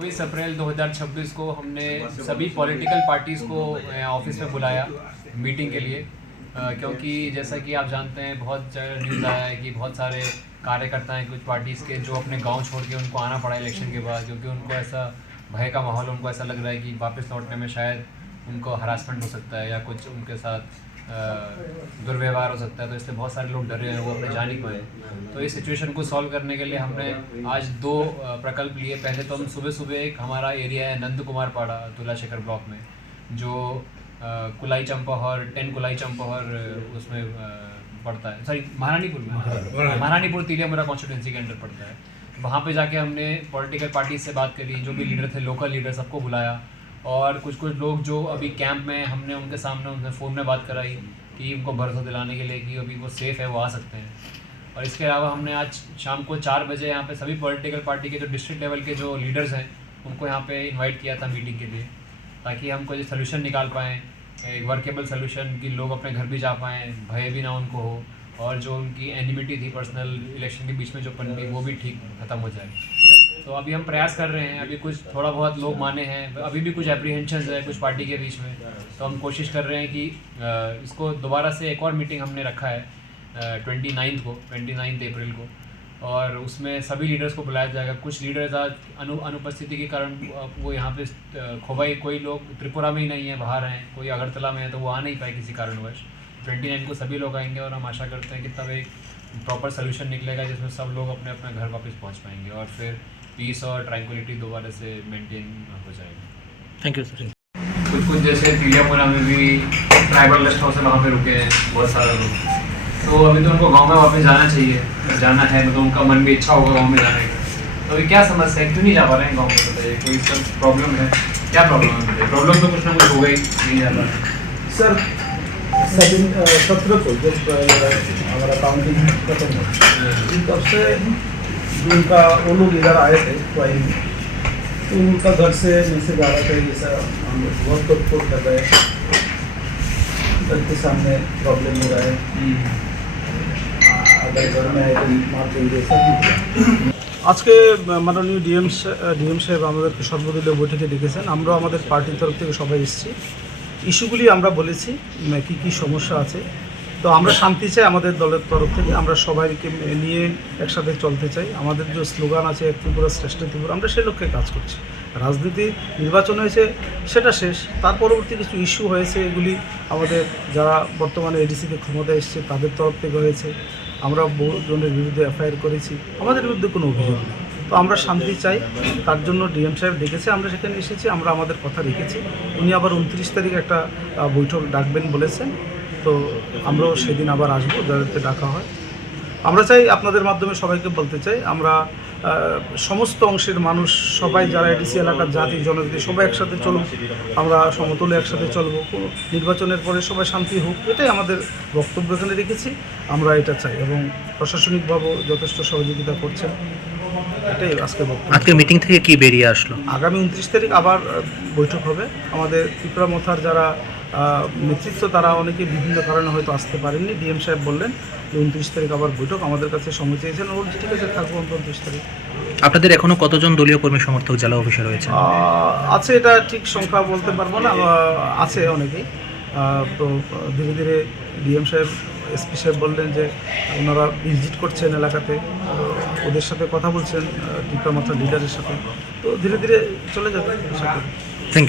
24 अप्रैल 2026 को हमने सभी पॉलिटिकल पार्टीज़ को ऑफिस में बुलाया मीटिंग के लिए, क्योंकि जैसा कि आप जानते हैं बहुत न्यूज़ आया है कि बहुत सारे कार्यकर्ता हैं कुछ पार्टीज़ के जो अपने गांव छोड़ के उनको आना पड़ा इलेक्शन के बाद, क्योंकि उनको ऐसा भय का माहौल, उनको ऐसा लग रहा है कि वापस लौटने में शायद उनको हरासमेंट हो सकता है या कुछ उनके साथ दुर्व्यवहार हो सकता है। तो इसलिए बहुत सारे लोग डरे हैं, वो अपने जान ही पाए। तो इस सिचुएशन को सॉल्व करने के लिए हमने आज दो प्रकल्प लिए। पहले तो हम सुबह सुबह एक हमारा एरिया है नंद कुमार पाड़ा तुलाशेखर ब्लॉक में, जो कुलाई चंपाहर 10 कुलाई चंपाहर उसमें पड़ता है, सॉरी महारानीपुर में, महारानीपुर तिलियामुरा कॉन्स्टिट्यूंसी के अंडर पड़ता है। वहाँ पे जाके हमने पॉलिटिकल पार्टीज से बात करी, जो भी लीडर थे, लोकल लीडर, सबको बुलाया। और कुछ लोग जो अभी कैंप में, हमने उनके सामने उनसे फ़ोन में बात कराई कि उनको भरोसा दिलाने के लिए कि अभी वो सेफ़ है, वो आ सकते हैं। और इसके अलावा हमने आज शाम को 4 बजे यहाँ पे सभी पॉलिटिकल पार्टी के जो डिस्ट्रिक्ट लेवल के जो लीडर्स हैं उनको यहाँ पे इनवाइट किया था मीटिंग के लिए, ताकि हम कोई सोल्यूशन निकाल पाएँ, एक वर्केबल सोल्यूशन कि लोग अपने घर भी जा पाएँ, भय भी ना उनको हो, और जो उनकी एनिमिटी थी पर्सनल इलेक्शन के बीच में जो पनपी, वो भी ठीक ख़त्म हो जाए। तो अभी हम प्रयास कर रहे हैं। अभी कुछ थोड़ा बहुत लोग माने हैं, अभी भी कुछ एप्रीहेंशंस है कुछ पार्टी के बीच में। तो हम कोशिश कर रहे हैं कि इसको दोबारा से एक और मीटिंग हमने रखा है 29 अप्रैल को, और उसमें सभी लीडर्स को बुलाया जाएगा। कुछ लीडर्स आज अनुपस्थिति के कारण वो यहाँ पे खोवाई, कोई लोग त्रिपुरा में ही नहीं है, बाहर हैं, कोई अगरतला में है, तो वो आ नहीं पाए किसी कारणवश। 29 को सभी लोग आएंगे और हम आशा करते हैं कि तब एक प्रॉपर सोल्यूशन निकलेगा जिसमें सब लोग अपने अपने घर वापस पहुँच पाएंगे और फिर पीस और ट्रैंक्विलिटी दोबारा से मेंटेन हो जाएगी। Thank you sir. कुछ जैसे तिलियामुरा में भी ट्राइबल गेस्ट हाउस है, वहाँ पे रुके हैं बहुत सारे लोग। तो अभी तो उनको गांव में वापस जाना चाहिए, जाना है, मतलब उनका मन भी इच्छा होगा गांव में जाने का। तो अभी क्या समस्या है, क्यों नहीं जा पा रहे हैं गाँव में? बताइए, कोई सब प्रॉब्लम है? क्या प्रॉब्लम है? बताइए। प्रॉब्लम तो कुछ ना कुछ होगा ही, नहीं जा पा रहे सर। 17 को जब हमारा काउंटिंग खत्म हुआ, तब से जो उनका वो लोग इधर आए थे कोई, तो उनका घर से मैसेज आ रहा था जैसा हम लोग बहुत तोड़ कर रहे हैं, घर के सामने प्रॉब्लम हो रहा है, अगर घर में है तो मार देंगे, सब। আজকে মাননীয় ডিএম সাহেব আমাদেরকে সর্বদলীয় বৈঠকে ডেকেছেন। আমরা আমাদের পার্টির তরফ থেকে সবাই এসেছি। ইস্যুগুলি আমরা বলেছি কী কী সমস্যা আছে। তো আমরা শান্তি চাই আমাদের দলের তরফ থেকে, আমরা সবাইকে নিয়ে একসাথে চলতে চাই। আমাদের যে স্লোগান আছে এক ত্রিপুরা শ্রেষ্ঠ ত্রিপুরা, আমরা সেই লক্ষ্যে কাজ করছি। রাজনীতি নির্বাচন হয়েছে সেটা শেষ, তার পরবর্তী কিছু ইস্যু হয়েছে, এগুলি আমাদের যারা বর্তমানে এডিসিতে ক্ষমতা এসছে তাদের তরফ থেকে হয়েছে। আমরা বহুজনের বিরুদ্ধে এফআইআর করেছি, আমাদের বিরুদ্ধে কোনো অভিযোগ নেই। তো আমরা শান্তি চাই, তার জন্য ডিএম সাহেব ডেকেছে, আমরা সেখানে এসেছি, আমরা আমাদের কথা রেখেছি। উনি আবার 29 তারিখে একটা বৈঠক ডাকবেন বলেছেন, তো আমরাও সেদিন আবার আসবো যাতে ডাকা হয়। আমরা চাই, আপনাদের মাধ্যমে সবাইকে বলতে চাই, আমরা সমস্ত অংশের মানুষ সবাই যারা এডিসি এলাকার জাতি জনজাতি সবাই একসাথে চলুক, আমরা সমতলে একসাথে চলবো, নির্বাচনের পরে সবাই শান্তি হোক, এটাই আমাদের বক্তব্য এখানে রেখেছি। আমরা এটা চাই এবং প্রশাসনিকভাবেও যথেষ্ট সহযোগিতা করছেন, এটাই আজকে বক্তব্য। আজকে মিটিং থেকে কি বেরিয়ে আসলো? আগামী 29 তারিখ আবার বৈঠক হবে। আমাদের ত্রিপুরা মথার যারা নেতৃত্ব, তারা অনেকে বিভিন্ন কারণে হয়তো আসতে পারেননি। ডিএম সাহেব বললেন যে 29 তারিখ আবার বৈঠক, আমাদের কাছে সময় চেয়েছেন, বলছি ঠিক আছে থাকবো 29 তারিখ। আপনাদের এখনো কতজন দলীয় কর্মী সমর্থক জেলা অফিসে রয়েছে? আছে, এটা ঠিক সংখ্যা বলতে পারবো না, আছে অনেকেই। তো ধীরে ধীরে ডিএম সাহেব, এসপি সাহেব বললেন যে ওনারা ভিজিট করছেন এলাকাতে, ওদের সাথে কথা বলছেন ত্রিপুরা মথার লিডারের সাথে, তো ধীরে ধীরে চলে যাবে। Thank you.